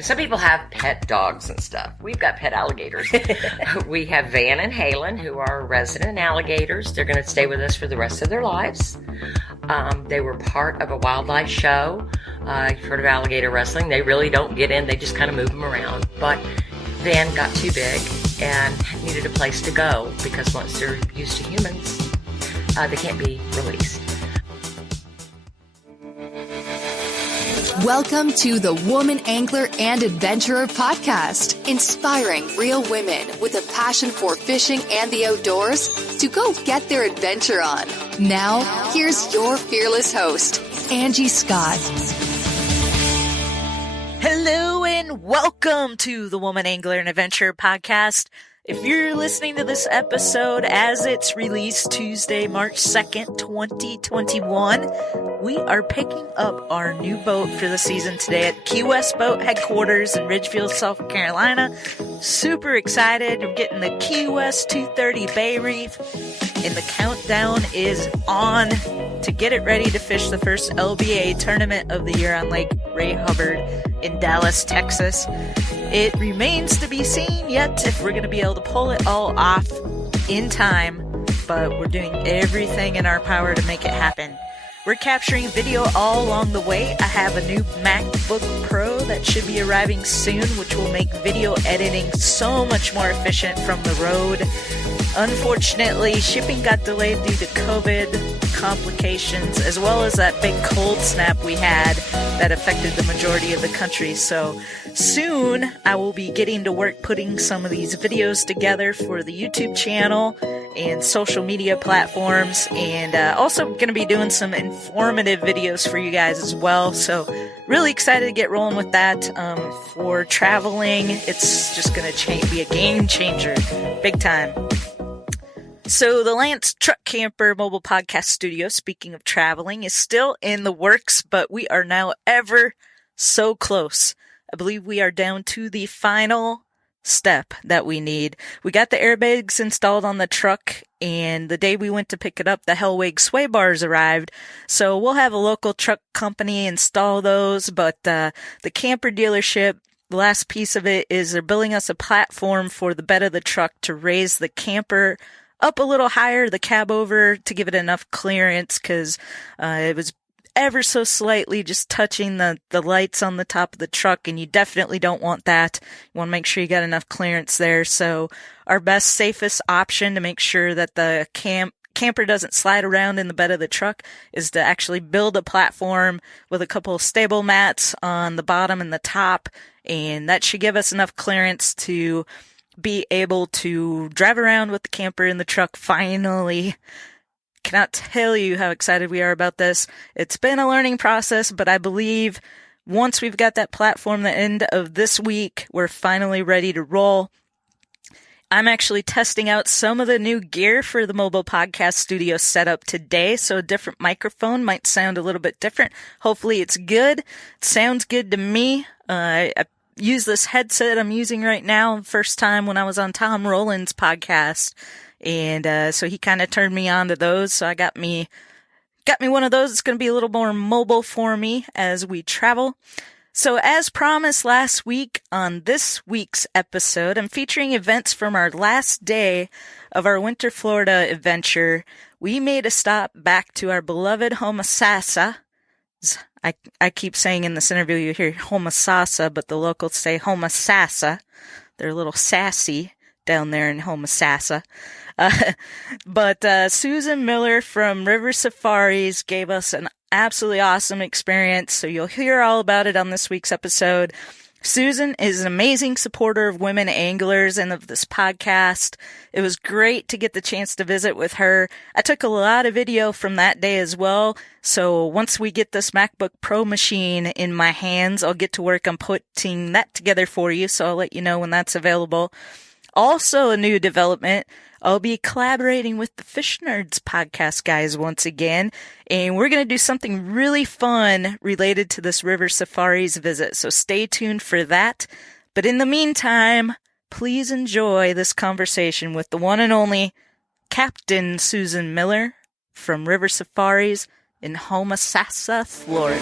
some people have pet dogs and stuff. We've got pet alligators. We have Van and Halen, who are resident alligators. They're going to stay with us for the rest of their lives. They were part of a wildlife show. You've heard of alligator wrestling. They really don't get in. They just kind of move them around. But Van got too big and needed a place to go because once they're used to humans, they can't be released. Welcome to the Woman Angler and Adventurer podcast, inspiring real women with a passion for fishing and the outdoors to go get their adventure on. Now, here's your fearless host, Angie Scott. Hello and welcome to the Woman Angler and Adventurer podcast. If you're listening to this episode as it's released Tuesday, March 2nd, 2021, we are picking up our new boat for the season today at Key West Boat headquarters in Ridgefield, South Carolina. Super excited. We're getting the Key West 230 Bay Reef, and the countdown is on to get it ready to fish the first LBA tournament of the year on Lake Ray Hubbard in Dallas, Texas. It remains to be seen yet if we're going to be able to pull it all off in time, but we're doing everything in our power to make it happen. We're capturing video all along the way. I have a new MacBook Pro that should be arriving soon, which will make video editing so much more efficient from the road. Unfortunately, shipping got delayed due to COVID complications, as well as that big cold snap we had that affected the majority of the country. So soon, I will be getting to work putting some of these videos together for the YouTube channel and social media platforms, and also going to be doing some informative videos for you guys as well. So really excited to get rolling with that. For traveling, it's just going to be a game changer, big time. So the Lance Truck Camper Mobile Podcast Studio, speaking of traveling, is still in the works, but we are now ever so close. I believe we are down to the final step that we need. We got the airbags installed on the truck, and the day we went to pick it up, the Hellwig sway bars arrived. So we'll have a local truck company install those, but the camper dealership, the last piece of it is they're building us a platform for the bed of the truck to raise the camper up a little higher, the cab over, to give it enough clearance, because it was ever so slightly just touching the lights on the top of the truck, and you definitely don't want that. You want to make sure you got enough clearance there. So our best, safest option to make sure that the camper doesn't slide around in the bed of the truck is to actually build a platform with a couple of stable mats on the bottom and the top, and that should give us enough clearance to be able to drive around with the camper in the truck finally. Cannot tell you how excited we are about this. It's been a learning process, but I believe once we've got that platform the end of this week, we're finally ready to roll. I'm actually testing out some of the new gear for the mobile podcast studio setup today, so a different microphone might sound a little bit different. Hopefully it's good. It sounds good to me. I use this headset I'm using right now first time when I was on Tom Rowland's podcast, and so he kind of turned me on to those. So I got me one of those. It's going to be a little more mobile for me as we travel. So as promised last week, on this week's episode, I'm featuring events from our last day of our Winter Florida adventure. We made a stop back to our beloved Homosassa. I keep saying in this interview you hear Homosassa, but the locals say Homosassa. They're a little sassy down there in Homosassa. But Susan Miller from River Safaris gave us an absolutely awesome experience, so you'll hear all about it on this week's episode. Susan is an amazing supporter of women anglers and of this podcast. It was great to get the chance to visit with her. I took a lot of video from that day as well. So once we get this MacBook Pro machine in my hands, I'll get to work on putting that together for you. So I'll let you know when that's available. Also a new development, I'll be collaborating with the Fish Nerds podcast guys once again, and we're going to do something really fun related to this River Safaris visit, so stay tuned for that. But in the meantime, please enjoy this conversation with the one and only Captain Susan Miller from River Safaris in Homosassa, Florida.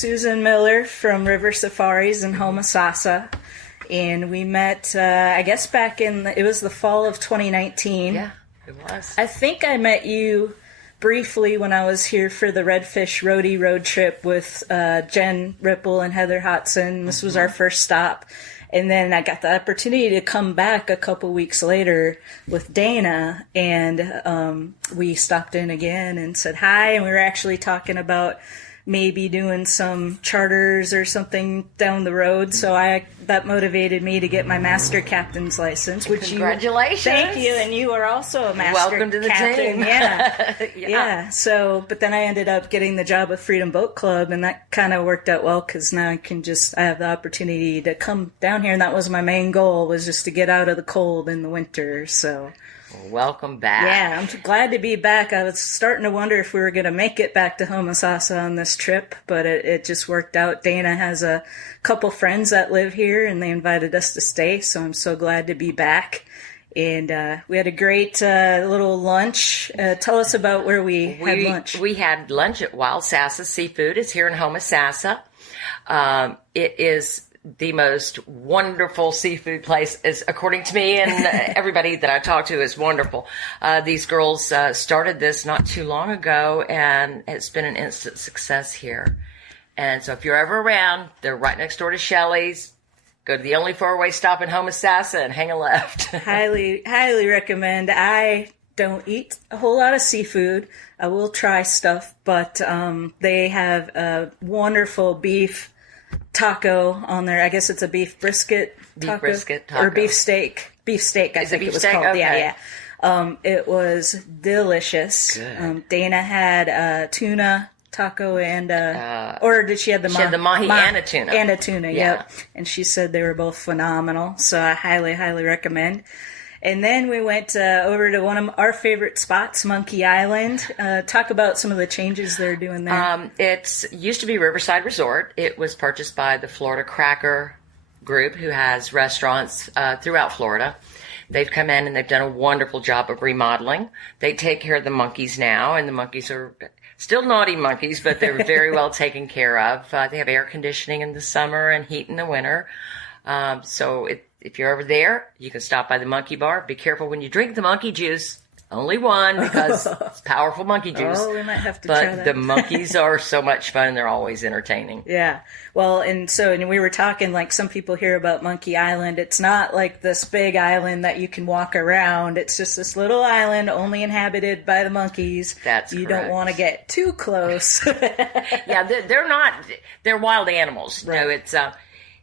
Susan Miller from River Safaris in Homosassa. And we met, I guess, back it was the fall of 2019. Yeah, it was. I think I met you briefly when I was here for the Redfish Roadie road trip with Jen Ripple and Heather Hodson. This was our first stop. And then I got the opportunity to come back a couple weeks later with Dana, and we stopped in again and said hi, and we were actually talking about maybe doing some charters or something down the road. So that motivated me to get my master captain's license. Which Congratulations! Thank you, and you are also a master. Welcome to the captain. team. Yeah. So, but then I ended up getting the job with Freedom Boat Club, and that kind of worked out well because now I have the opportunity to come down here, and that was my main goal, was just to get out of the cold in the winter. So. Welcome back. Yeah, I'm glad to be back. I was starting to wonder if we were going to make it back to Homosassa on this trip, but it just worked out. Dana has a couple friends that live here, and they invited us to stay, so I'm so glad to be back. And we had a great little lunch. Tell us about where we had lunch. We had lunch at Wild Sassa Seafood. It's here in Homosassa. It is the most wonderful seafood place, is according to me, and everybody that I talk to is wonderful. These girls started this not too long ago, and it's been an instant success here. And so if you're ever around, they're right next door to Shelley's. Go to the only four-way stop in Homosassa and hang a left. Highly recommend. I don't eat a whole lot of seafood. I will try stuff, but they have a wonderful beef taco on there. I guess it's a beef brisket taco. Beef brisket taco. Or beef steak. Beef steak, I think it was called. Okay. Yeah. It was delicious. Good. Dana had tuna taco and, or did she have the She had the mahi and a tuna. And a tuna, Yeah. yep. And she said they were both phenomenal. So I highly recommend. And then we went over to one of our favorite spots, Monkey Island. Talk about some of the changes they're doing there. It used to be Riverside Resort. It was purchased by the Florida Cracker Group, who has restaurants throughout Florida. They've come in and they've done a wonderful job of remodeling. They take care of the monkeys now, and the monkeys are still naughty monkeys, but they're very well taken care of. They have air conditioning in the summer and heat in the winter. If you're over there, you can stop by the monkey bar. Be careful when you drink the monkey juice. Only one, because it's powerful monkey juice. Oh, we might have to try that. But the monkeys are so much fun, and they're always entertaining. Yeah. Well, and we were talking, like, some people hear about Monkey Island. It's not like this big island that you can walk around. It's just this little island only inhabited by the monkeys. That's You correct. don't want to get too close. Yeah, they're wild animals. Right. You know,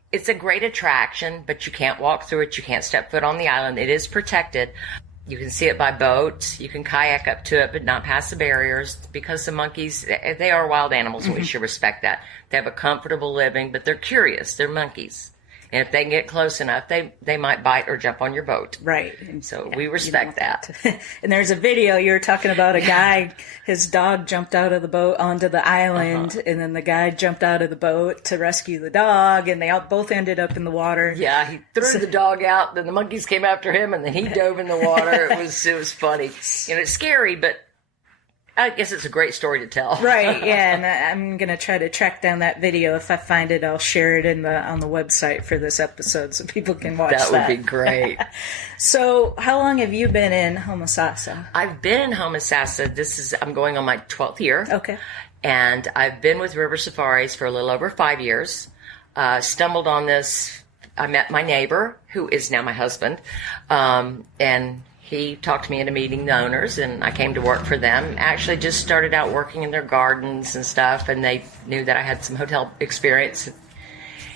it's a great attraction, but you can't walk through it. You can't step foot on the island. It is protected. You can see it by boat. You can kayak up to it, but not past the barriers, because the monkeys, they are wild animals, and we should respect that. They have a comfortable living, but they're curious. They're monkeys. And if they can get close enough, they might bite or jump on your boat. Right. And so we respect that. And there's a video, you were talking about a guy, his dog jumped out of the boat onto the island, and then the guy jumped out of the boat to rescue the dog, and they both ended up in the water. Yeah, he threw the dog out, then the monkeys came after him, and then he dove in the water. It was funny. You know, it's scary, but I guess it's a great story to tell. Right, yeah, and I'm going to try to track down that video. If I find it, I'll share it on the website for this episode so people can watch that. That would be great. So, how long have you been in Homosassa? I've been in Homosassa. I'm going on my 12th year. Okay. And I've been with River Safaris for a little over 5 years. Stumbled on this. I met my neighbor, who is now my husband, and he talked me into meeting the owners, and I came to work for them. Actually just started out working in their gardens and stuff, and they knew that I had some hotel experience.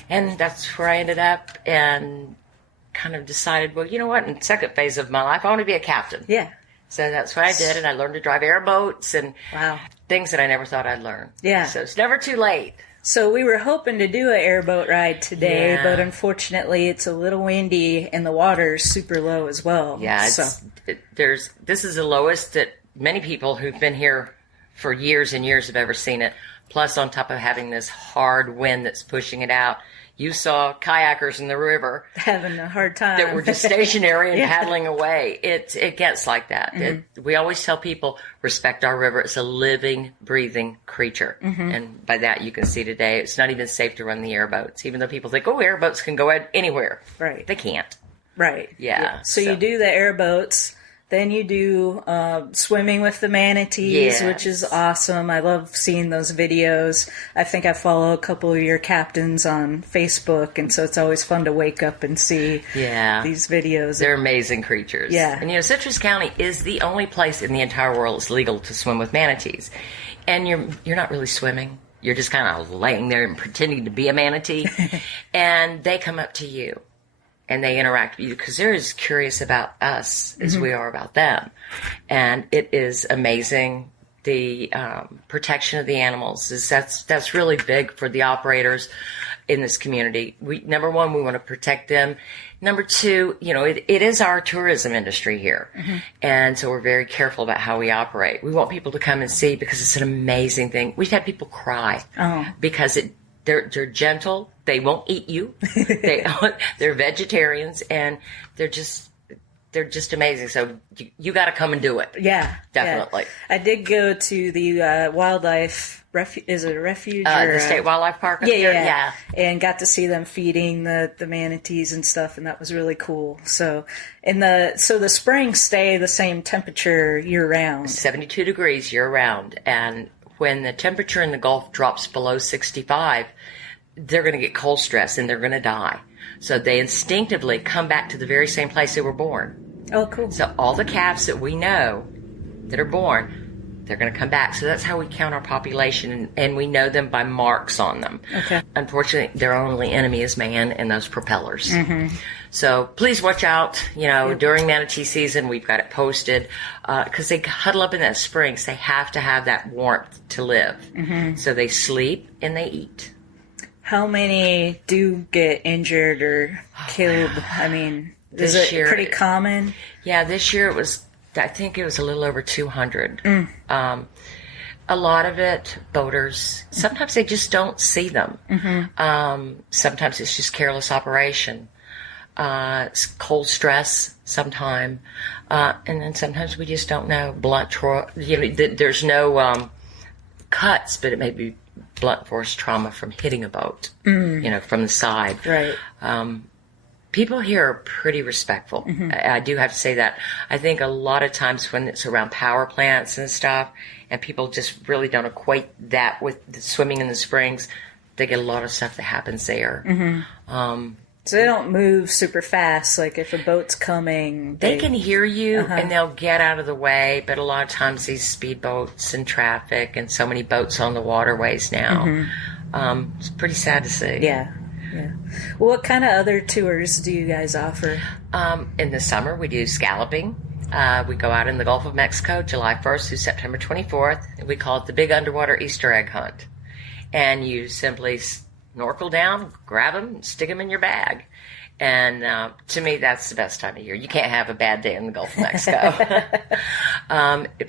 And that's where I ended up, and kind of decided, well, you know what, in the second phase of my life, I want to be a captain. Yeah. So that's what I did, and I learned to drive airboats and things that I never thought I'd learn. Yeah. So it's never too late. So we were hoping to do an airboat ride today, Yeah. but unfortunately it's a little windy and the water's super low as well. Yeah, this is the lowest that many people who've been here for years and years have ever seen it. Plus, on top of having this hard wind that's pushing it out, you saw kayakers in the river having a hard time that were just stationary and paddling away. It gets like that. We always tell people, respect our river. It's a living, breathing creature. And by that you can see today, it's not even safe to run the airboats, even though people think, oh, airboats can go anywhere. Right. They can't. Right. Yeah. So you do the airboats, then you do swimming with the manatees, which is awesome. I love seeing those videos. I think I follow a couple of your captains on Facebook, and so it's always fun to wake up and see these videos. They're amazing creatures. Yeah. And, Citrus County is the only place in the entire world that's legal to swim with manatees. And you're not really swimming. You're just kind of laying there and pretending to be a manatee. And they come up to you. And they interact with you because they're as curious about us as we are about them. And it is amazing. The protection of the animals that's really big for the operators in this community. Number one, we want to protect them. Number two, it is our tourism industry here. And so we're very careful about how we operate. We want people to come and see because it's an amazing thing. We've had people cry because they're gentle. They won't eat you. They're vegetarians, and they're just amazing. So you got to come and do it. Yeah, definitely. Yeah. I did go to the wildlife refuge. Is it a refuge? The State Wildlife Park. Yeah, and got to see them feeding the manatees and stuff, and that was really cool. So the springs stay the same temperature year round. 72 degrees year round, and when the temperature in the Gulf drops below 65. They're going to get cold stress and they're going to die. So they instinctively come back to the very same place they were born. Oh, cool. So all the calves that we know that are born, they're going to come back. So that's how we count our population, and we know them by marks on them. Okay. Unfortunately, their only enemy is man and those propellers. So please watch out. During manatee season, we've got it posted because they huddle up in that springs. They have to have that warmth to live. So they sleep and they eat. How many do get injured or killed? I mean, is it pretty common? Yeah, this year I think it was a little over 200. A lot of it, boaters. Sometimes they just don't see them. Sometimes it's just careless operation. It's cold stress sometime. And then sometimes we just don't know. Blunt trauma. There's no cuts, but it may be blunt force trauma from hitting a boat, from the side. Right. People here are pretty respectful. I do have to say that. I think a lot of times when it's around power plants and stuff, and people just really don't equate that with the swimming in the springs, they get a lot of stuff that happens there. So they don't move super fast. Like if a boat's coming, they can hear you and they'll get out of the way. But a lot of times these speedboats and traffic and so many boats on the waterways now, it's pretty sad to see. Yeah. Well, what kind of other tours do you guys offer? In the summer, we do scalloping. We go out in the Gulf of Mexico, July 1st through September 24th. We call it the Big Underwater Easter Egg Hunt. And you simply snorkel down, grab them, stick them in your bag. And to me, that's the best time of year. You can't have a bad day in the Gulf of Mexico.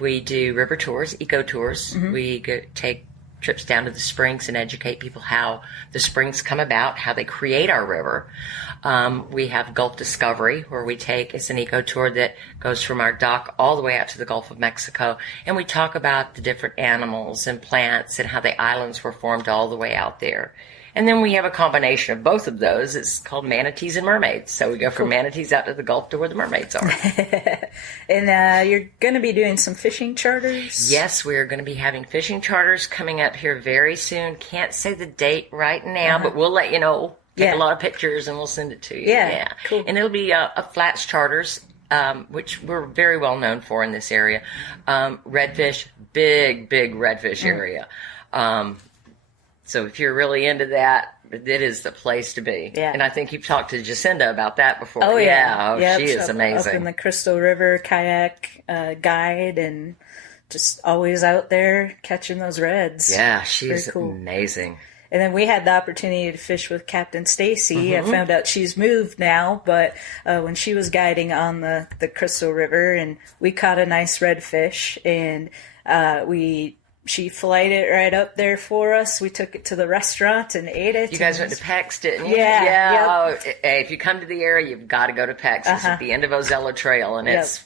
We do river tours, eco tours. We take trips down to the springs and educate people how the springs come about, how they create our river. We have Gulf Discovery, where it's an eco tour that goes from our dock all the way out to the Gulf of Mexico. And we talk about the different animals and plants and how the islands were formed all the way out there. And then we have a combination of both of those. It's called Manatees and Mermaids. So we go from manatees out to the Gulf to where the mermaids are. And you're going to be doing some fishing charters? Yes, we're going to be having fishing charters coming up here very soon. Can't say the date right now, but we'll let you know. Take a lot of pictures and we'll send it to you. Yeah. Cool. And it'll be a flats charters, which we're very well known for in this area. Redfish, big redfish area. So if you're really into that, it is the place to be. Yeah. And I think you've talked to Jacinda about that before. Oh, yeah. Yeah. She is amazing. Up in the Crystal River kayak guide, and just always out there catching those reds. Yeah, she's amazing. And then we had the opportunity to fish with Captain Stacy. I found out she's moved now, but when she was guiding on the Crystal River, and we caught a nice redfish, and we she filleted it right up there for us. We took it to the restaurant and ate it. You guys went to Peck's, didn't you? Yeah. Yeah. Yep. Oh, if you come to the area, you've got to go to Peck's. It's at the end of Ozella Trail, and it's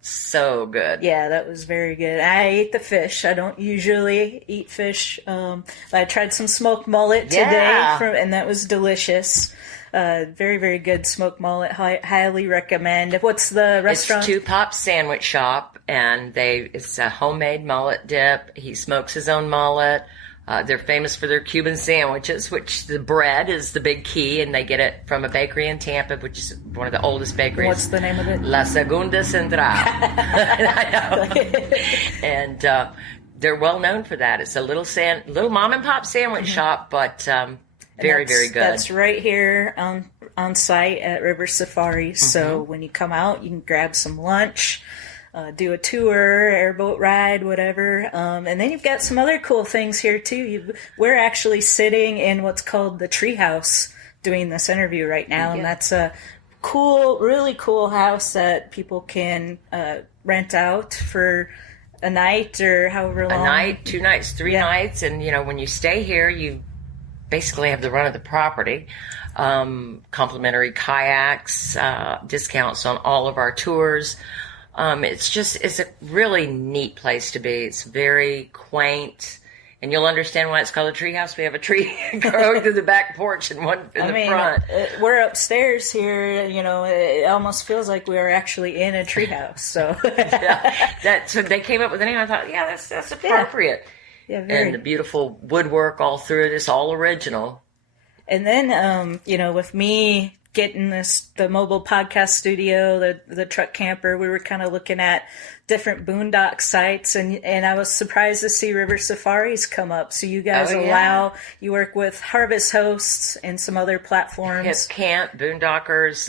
so good. Yeah, that was very good. I ate the fish. I don't usually eat fish. I tried some smoked mullet today, and that was delicious. Very, very good smoked mullet. Highly recommend. What's the restaurant? It's Cuban Sandwich shop, and it's a homemade mullet dip. He smokes his own mullet. They're famous for their Cuban sandwiches, which the bread is the big key, and they get it from a bakery in Tampa, which is one of the oldest bakeries. What's the name of it? La Segunda Central. I know. And they're well known for that. It's a little mom and pop sandwich shop, but very, very good. That's right here on site at River Safari. So when you come out, you can grab some lunch, do a tour, airboat ride, whatever. And then you've got some other cool things here too. We're actually sitting in what's called the treehouse doing this interview right now, and that's a cool, really cool house that people can rent out for a night or however long. A night, 2 nights, 3 nights, and when you stay here, you basically have the run of the property. Complimentary kayaks, discounts on all of our tours. It's a really neat place to be. It's very quaint, and you'll understand why it's called a treehouse. We have a tree growing through the back porch and one in the front. We're upstairs here. It almost feels like we are actually in a treehouse. So so they came up with the name. I thought, that's appropriate. Yeah, and the beautiful woodwork all through it. It's all original. And then, with me getting the mobile podcast studio, the truck camper, we were kind of looking at different boondock sites, and I was surprised to see River Safaris come up. So you guys you work with Harvest Hosts and some other platforms. Hip Camp, Boondockers.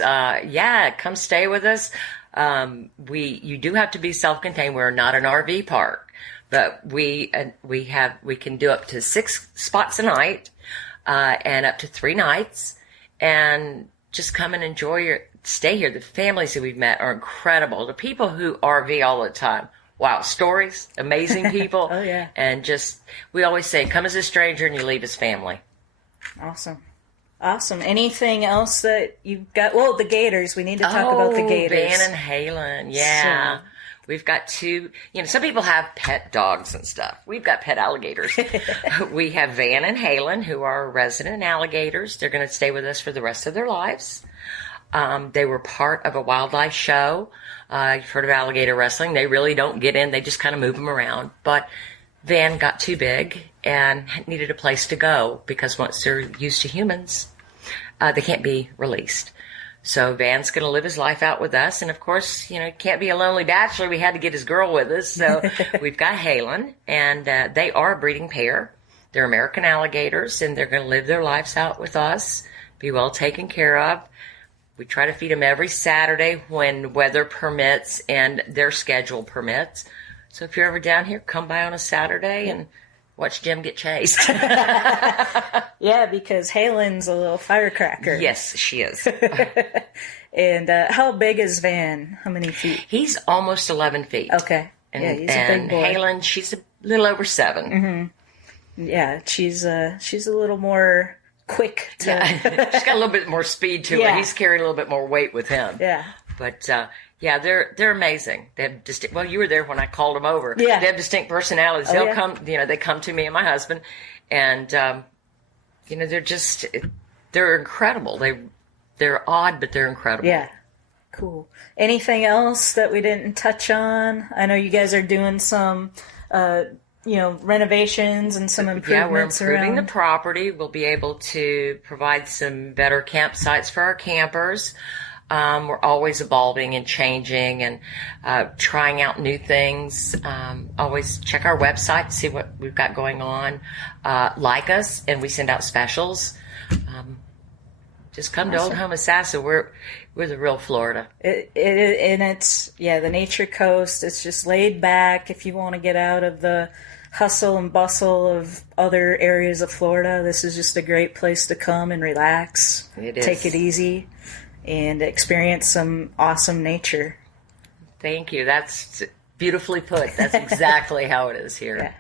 Come stay with us. You do have to be self-contained. We're not an RV park. But we can do up to 6 spots a night, and up to 3 nights, and just come and stay here. The families that we've met are incredible. The people who RV all the time, wow, stories, amazing people. Oh yeah. And we always say, come as a stranger and you leave as family. Awesome. Anything else that you've got? Well, the gators. We need to talk about the gators. Van and Halen. Yeah. So, we've got 2, some people have pet dogs and stuff. We've got pet alligators. We have Van and Halen, who are resident alligators. They're going to stay with us for the rest of their lives. They were part of a wildlife show. You've heard of alligator wrestling. They really don't get in. They just kind of move them around. But Van got too big and needed a place to go because once they're used to humans, they can't be released. So Van's going to live his life out with us. And, of course, he can't be a lonely bachelor. We had to get his girl with us. So we've got Halen, and they are a breeding pair. They're American alligators, and they're going to live their lives out with us, be well taken care of. We try to feed them every Saturday when weather permits and their schedule permits. So if you're ever down here, come by on a Saturday and watch Jim get chased. Yeah, because Halen's a little firecracker. Yes, she is. And how big is Van? How many feet? He's almost 11 feet. Okay. And, yeah, he's a big boy. Halen, she's a little over 7. Mm-hmm. Yeah, she's a little more quick. She's got a little bit more speed to her. He's carrying a little bit more weight with him. Yeah. But they're amazing. They have distinct. Well, you were there when I called them over. Yeah. They have distinct personalities. They'll come. They come to me and my husband, and they're incredible. They're odd, but they're incredible. Yeah. Cool. Anything else that we didn't touch on? I know you guys are doing some, renovations and some improvements. Yeah, we're improving around the property. We'll be able to provide some better campsites for our campers. We're always evolving and changing and trying out new things. Always check our website to see what we've got going on. Like us, and we send out specials. Just come to Old Homosassa. We're the real Florida. It's the nature coast. It's just laid back. If you want to get out of the hustle and bustle of other areas of Florida, this is just a great place to come and relax. It is. Take it easy and experience some awesome nature. Thank you. That's beautifully put. That's exactly how it is here. Yeah.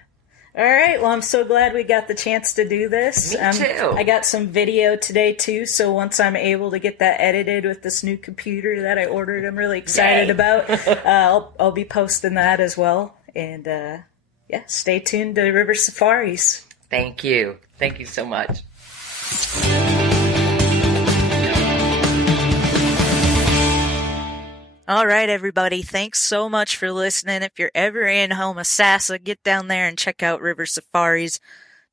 All right, well, I'm so glad we got the chance to do this. Me too. I got some video today, too, so once I'm able to get that edited with this new computer that I ordered, I'm really excited about. I'll be posting that as well. And, yeah, stay tuned to River Safaris. Thank you. Thank you so much. All right, everybody. Thanks so much for listening. If you're ever in Homosassa, get down there and check out River Safaris.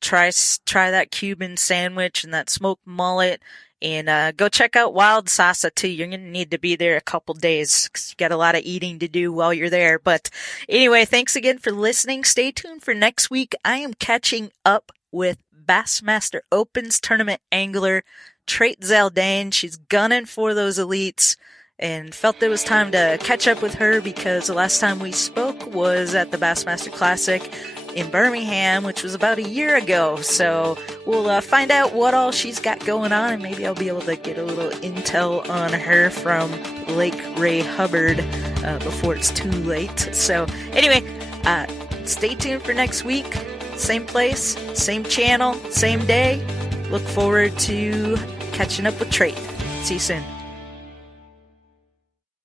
Try that Cuban sandwich and that smoked mullet. And go check out Wild Sassa, too. You're going to need to be there a couple days because you got a lot of eating to do while you're there. But anyway, thanks again for listening. Stay tuned for next week. I am catching up with Bassmaster Opens tournament angler Trait Zaldane. She's gunning for those elites. And felt it was time to catch up with her because the last time we spoke was at the Bassmaster Classic in Birmingham, which was about a year ago. So we'll find out what all she's got going on, and maybe I'll be able to get a little intel on her from Lake Ray Hubbard before it's too late. So anyway, stay tuned for next week. Same place, same channel, same day. Look forward to catching up with Trait. See you soon.